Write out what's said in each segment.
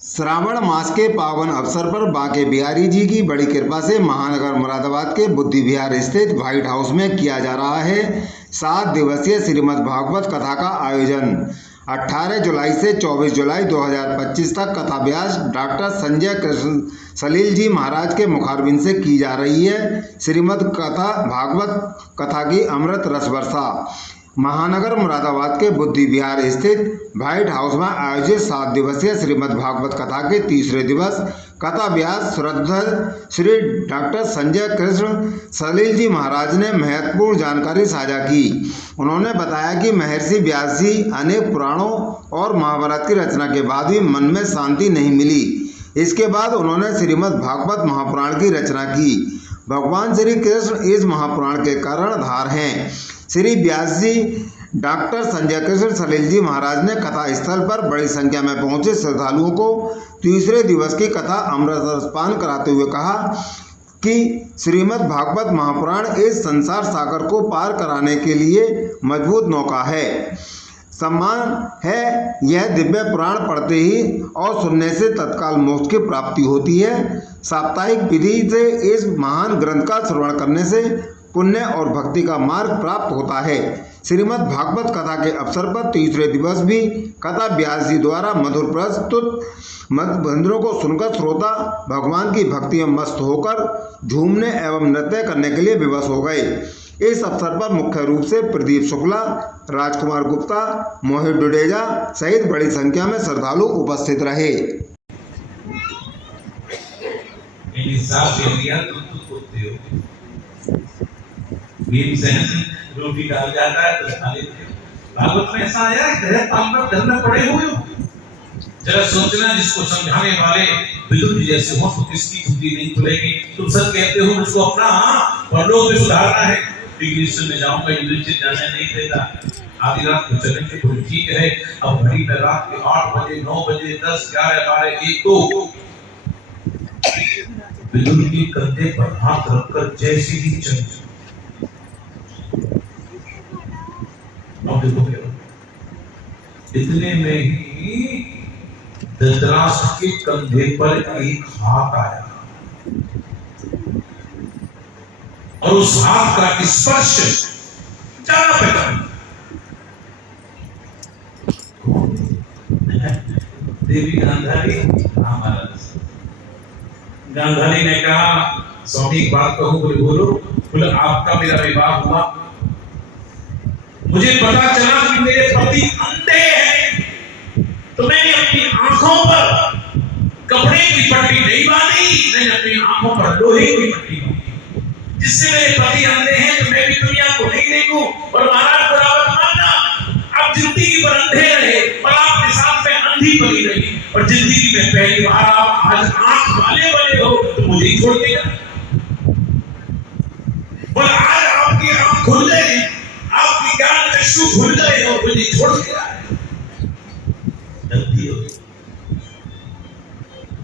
श्रावण मास के पावन अवसर पर बांके बिहारी जी की बड़ी कृपा से महानगर मुरादाबाद के बुद्धि विहार स्थित व्हाइट हाउस में किया जा रहा है 7 दिवसीय श्रीमद् भागवत कथा का आयोजन। 18 जुलाई से 24 जुलाई 2025 तक कथा व्यास डॉक्टर संजय कृष्ण सलील जी महाराज के मुखारबिंद से की जा रही है। श्रीमद् कथा भागवत कथा की अमृत रस वर्षा महानगर मुरादाबाद के बुद्धि विहार स्थित व्हाइट हाउस में आयोजित 7 दिवसीय श्रीमद् भागवत कथा के तीसरे दिवस कथा व्यास श्रद्धेय श्री डॉक्टर संजय कृष्ण सलील जी महाराज ने महत्वपूर्ण जानकारी साझा की। उन्होंने बताया कि महर्षि व्यास जी अनेक पुराणों और महाभारत की रचना के बाद भी मन में शांति नहीं मिली। इसके बाद उन्होंने श्रीमद् भागवत महापुराण की रचना की। भगवान श्री कृष्ण इस महापुराण के कर्णधार हैं। श्री व्यास जी डॉक्टर संजय कृष्ण सलील जी महाराज ने कथा स्थल पर बड़ी संख्या में पहुंचे श्रद्धालुओं को तीसरे दिवस की कथा अमृत रसपान कराते हुए कहा कि श्रीमद् भागवत महापुराण इस संसार सागर को पार कराने के लिए मजबूत नौका है। सम्मान है यह दिव्य पुराण पढ़ते ही और सुनने से तत्काल मोक्ष की प्राप्ति होती है। साप्ताहिक विधि से इस महान ग्रंथ का श्रवण करने से पुण्य और भक्ति का मार्ग प्राप्त होता है। श्रीमद् भागवत कथा के अवसर पर तीसरे दिवस भी कथा व्यास जी द्वारा मधुर प्रस्तुत मंत्रों को सुनकर श्रोता भगवान की भक्ति में मस्त होकर झूमने एवं नृत्य करने के लिए विवश हो गए। इस अवसर पर मुख्य रूप से प्रदीप शुक्ला, राजकुमार गुप्ता, मोहित डुडेजा सहित बड़ी संख्या में श्रद्धालु उपस्थित रहे। रोटी डाल जाता है तो खा लेते हैं। भागवत में ऐसा आया है घर में पड़े हुए हो। जरा सोचना, जिसको समझाने वाले विदुर जी जैसे हो तो किसकी बुद्धि नहीं खुलेगी। तुम सब कहते हो मुझको अपना परलोक में सुधारना है, इंग्लिश में जाऊंगा, इंग्लिश जाने नहीं देता। आधी रात को चलेंगे तो ठीक है। अब घड़ी में रात के 8 बजे 9 बजे 10 11 12 1 2 विदुर के कंधे पर हाथ रखकर जैसे ही चल इतने में ही धृतराष्ट्र के कंधे पर एक हाथ आया और उस हाथ का स्पर्श जाना पैदा। देवी गांधारी गांधारी ने कहा, स्वामी एक बात कहूं? बोले बोलो। बोले आपका मेरा विवाह हुआ, मुझे पता चला कि मेरे पति अंधे हैं, तो मैंने अपनी आंखों पर कपड़े की पट्टी नहीं बांधी, मैंने अपनी आंखों पर लोहे की पट्टी बांधी, जिससे मेरे पति अंधे हैं तो मैं भी दुनिया को नहीं देखूं और महाराज बराबर मानना। अब जिंदगी भर अंधे रहे और आपके साथ में अंधी बनी रही और जिंदगी में पहली बार आप आज आंख वाले बने हो तो मुझे ही छोड़ देगा। और आज आपकी आंख खुल गई, आपकी ज्ञान चक्षु खुल गए और मुझे छोड़ दिया। गलती हो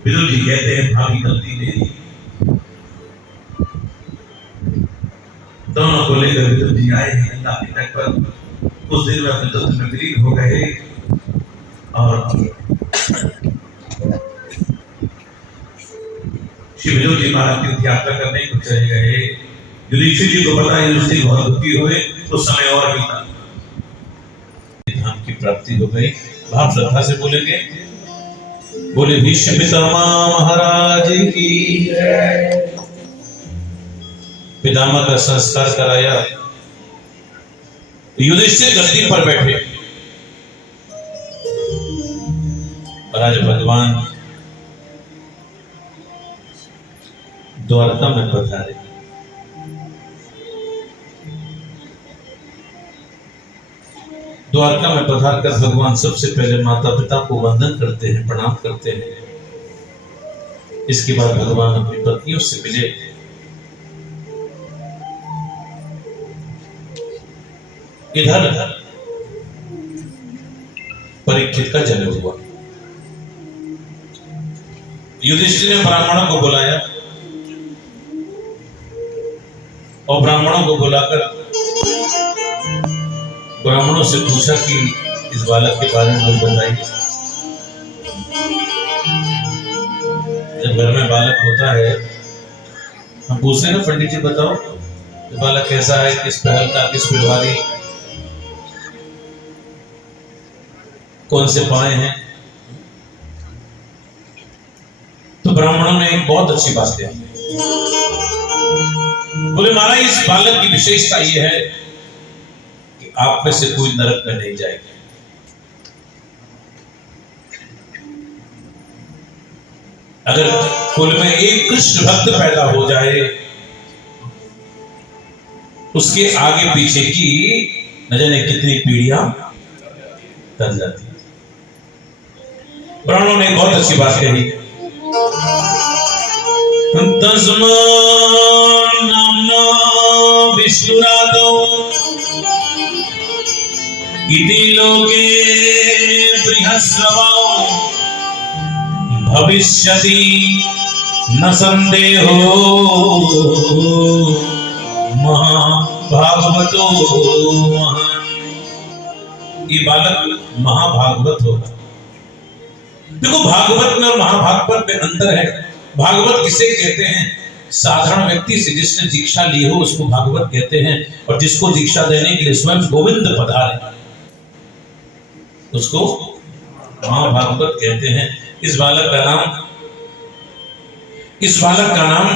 विदुर जी कहते हैं, भाभी गलती मेरी। दोनों को लेकर विदुर जी आए गंगा के तट पर। उस दिन में विदुर में विलीन हो गए और श्री विदुर जी महाराज की यात्रा करने को चले गए। युधिष्ठिर जी को पता है युधिष्ठिर बहुत दुखी हुए, उस समय और भी धाम की प्राप्ति हो गई। भाव श्रद्धा से बोलेंगे, बोले भीष्म पितामह महाराज की जय। पितामह का संस्कार कराया, युधिष्ठिर गद्दी पर बैठे और आज भगवान द्वारका में पधारे। द्वारका में पधार कर भगवान सबसे पहले माता पिता को वंदन करते हैं, प्रणाम करते हैं। इसके बाद भगवान अपनी पत्नियों से मिले। इधर परीक्षित का जन्म हुआ। युधिष्ठिर ने ब्राह्मणों को बुलाया और ब्राह्मणों को बुलाकर ब्राह्मणों से पूछा कि इस बालक के बारे में कुछ बताइए। जब घर में बालक होता है, हम पूछते हैं ना, पंडित जी बताओ कि बालक कैसा है, किस पे हल्का, किस पे भारी, कौन से पाए हैं। तो ब्राह्मणों ने एक बहुत अच्छी बात कही, बोले महाराज इस बालक की विशेषता यह है कि आप में से कोई नरक में नहीं जाएगा। अगर कुल में एक कृष्ण भक्त पैदा हो जाए, उसके आगे पीछे की न जाने कितनी पीढ़ियां टल जाती है। ब्राह्मणों ने बहुत अच्छी बात कही, तस्मात् नाम्ना विष्णुरादौ इति लोके बृहस्रवौ भविष्यति न संदेहो महाभागवतो महान्। ये बालक महाभागवत होगा। देखो भागवत में और महाभागवत में अंतर है। भागवत किसे कहते हैं? साधारण व्यक्ति से जिसने दीक्षा ली हो उसको भागवत कहते हैं, और जिसको दीक्षा देने के लिए स्वयं गोविंद पधारे उसको महाभागवत कहते हैं। इस बालक का नाम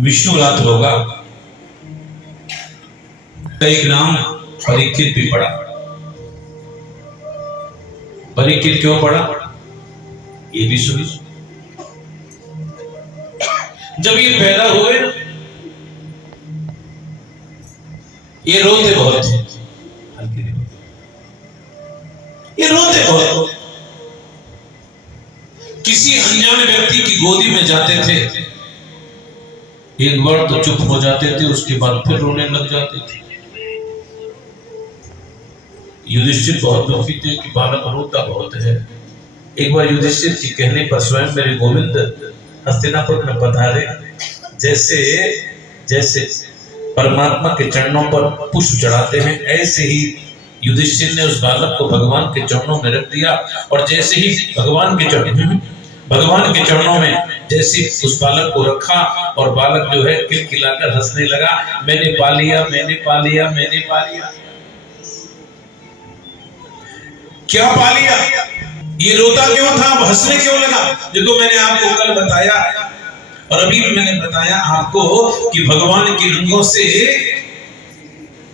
विष्णुरात होगा। एक नाम परीक्षित भी पड़ा। परीक्षित क्यों पड़ा ये भी सुनी। जब ये पैदा हुए ये रोते बहुत थे, ये रोते बहुत। किसी अनजाने व्यक्ति की गोदी में जाते थे, एक बार तो चुप हो जाते थे, उसके बाद फिर रोने लग जाते थे। युधिष्ठिर बहुत दुखी थे कि बालक रोता बहुत है। एक बार युधिष्ठिर के कहने पर स्वयं मेरे गोविंद हस्तिनापुर में पधारे। जैसे जैसे परमात्मा के चरणों पर पुष्प चढ़ाते हैं, ऐसे ही युधिष्ठिर ने उस बालक को भगवान के चरणों में रख दिया। और जैसे ही भगवान के चरणों में जैसे उस बालक को रखा, और बालक जो है खिलखिलाकर हंसने लगा, मैंने पा लिया, मैंने पा लिया, मैंने पा लिया। क्या पा लिया? ये रोता क्यों था, हंसने क्यों लगा? देखो मैंने आपको कल बताया और अभी भी मैंने बताया आपको कि भगवान के अंगों से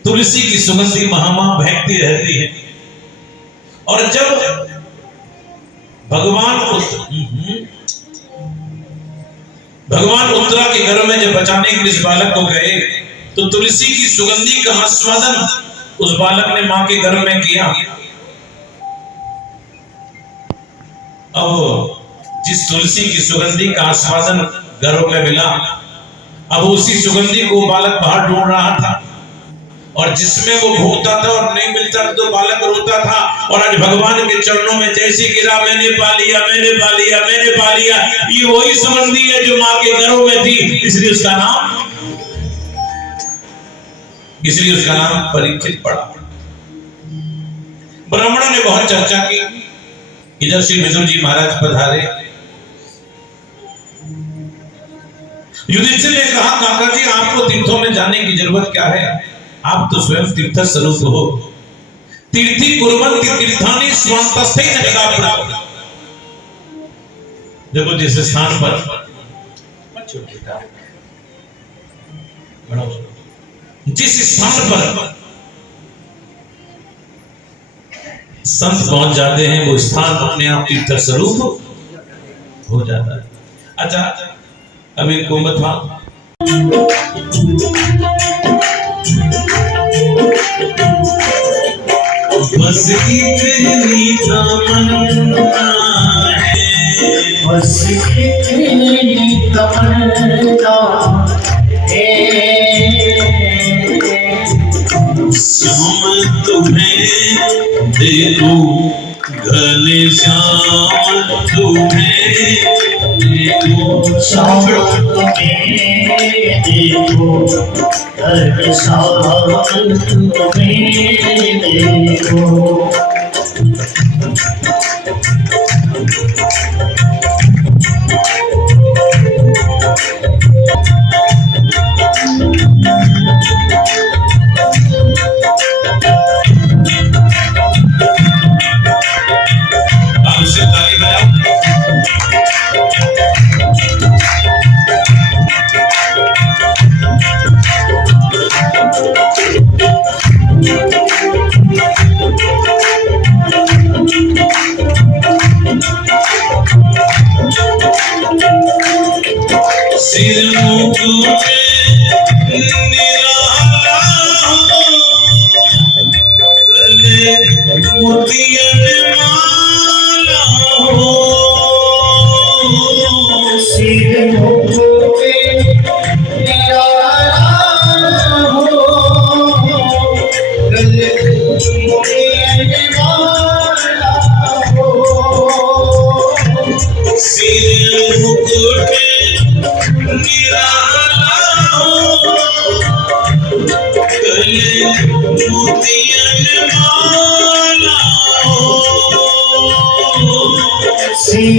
तुलसी की सुगंधी महामा बहती रहती है। और जब भगवान उत्तरा के घर में जब बचाने के लिए इस बालक को गए, तो तुलसी की सुगंधी का आस्वादन उस बालक ने मां के गर्भ में किया। अब जिस तुलसी की सुगंधी का आस्वादन गर्भ में मिला, अब उसी सुगंधी को बालक बाहर ढूंढ रहा था, और जिसमें वो भूखता था और नहीं मिलता तो बालक रोता था। और आज भगवान के चरणों में जैसे गिरा, मैंने पा लिया, मैंने पा लिया, मैंने पा लिया। ये वही सुगंधी है जो मां के गर्भ में थी, इसलिए उसका नाम परीक्षित पड़ा। ब्राह्मणों ने बहुत चर्चा की। इधर श्री विदुर जी महाराज पधारे। युधिष्ठिर ने कहा, काका जी आपको तीर्थों में जाने की जरूरत क्या है? आप तो स्वयं तीर्थ स्वरूप हो। तीर्थी कुर्वन्ति तीर्थानि स्वान्तस्थेन जगाप्राप्त। देखो जिस स्थान पर जिस स्थान पर संत पहुंच जाते हैं, वो स्थान अपने आप तीर्थ स्वरूप हो जाता है। अच्छा अब एक कुंभ था, बस इतनी तमन्ना है, बस इतनी तमन्ना है, श्याम तुम्हें देखूं, घने श्याम तुम्हें देखूं, श्याम तुम्हें देखूं, घने श्याम तुम्हें देखूं।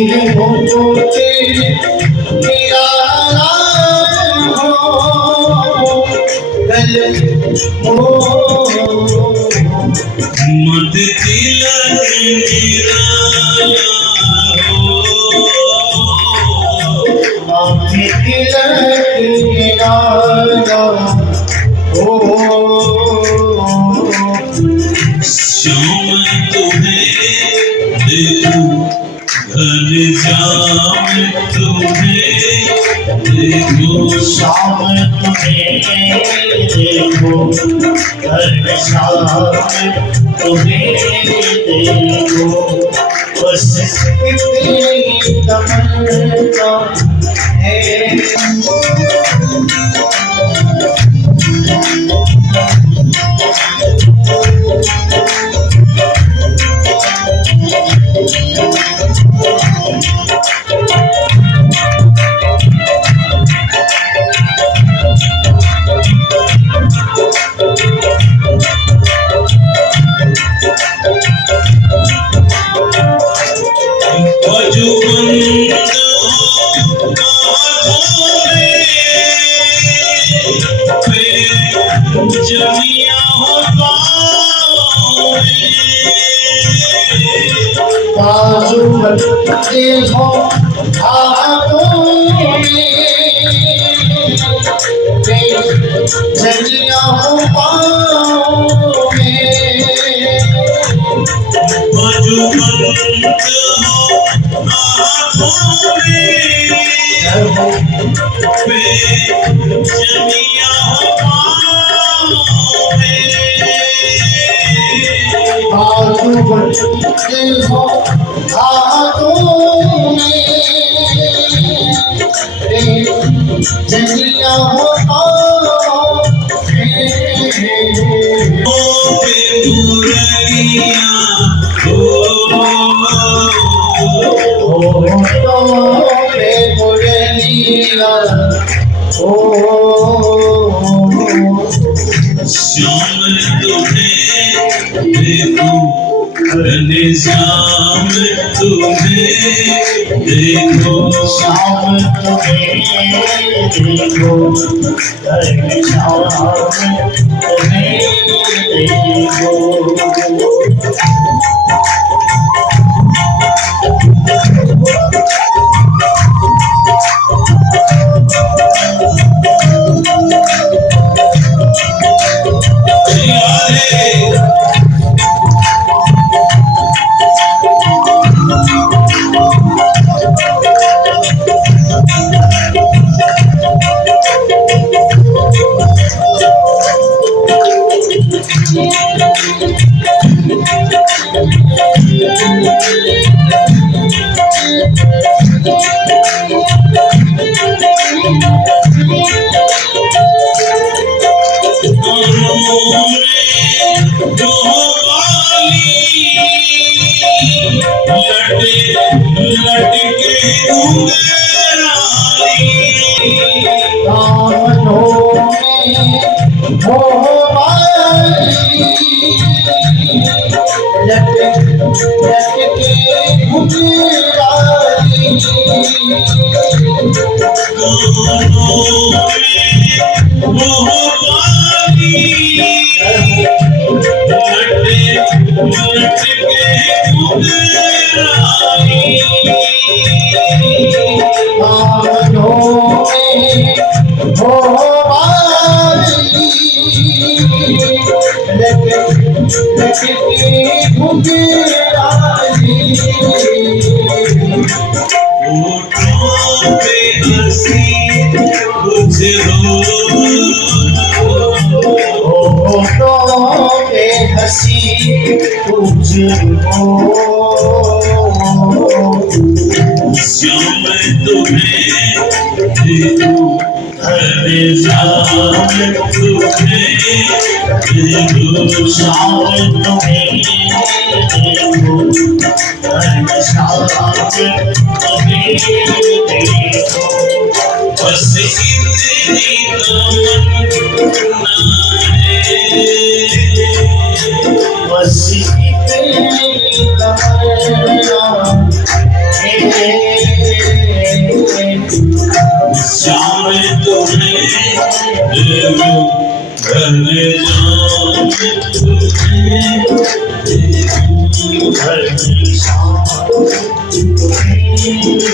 मत तिलक निराला श्याम तुम्हें देखूं घर जाम तुम्हें देखो शाम तुम्हें देखो घर शाम तुम्हें देखो बस इतनी तमन्ना है बाजू बनते हो हाथों में जलियां हो पाँव में बाजू बंद हो आँखों में जलियां हो पाँव में बाजू बनते हो हाथों में जलियां हो पाँव श्याम तुम्हें देखूं निजाम तुम्हें देखो शाम तुम्हें देखो शाम तुम्हें देखो श्याम तुम्हें देखूं शाम तुम्हें देखो शाम तुम्हें देखो शाम तुम्हें देखो बस इतनी तमन्ना है बस इतनी तमन्ना है हर निशान तुम्हें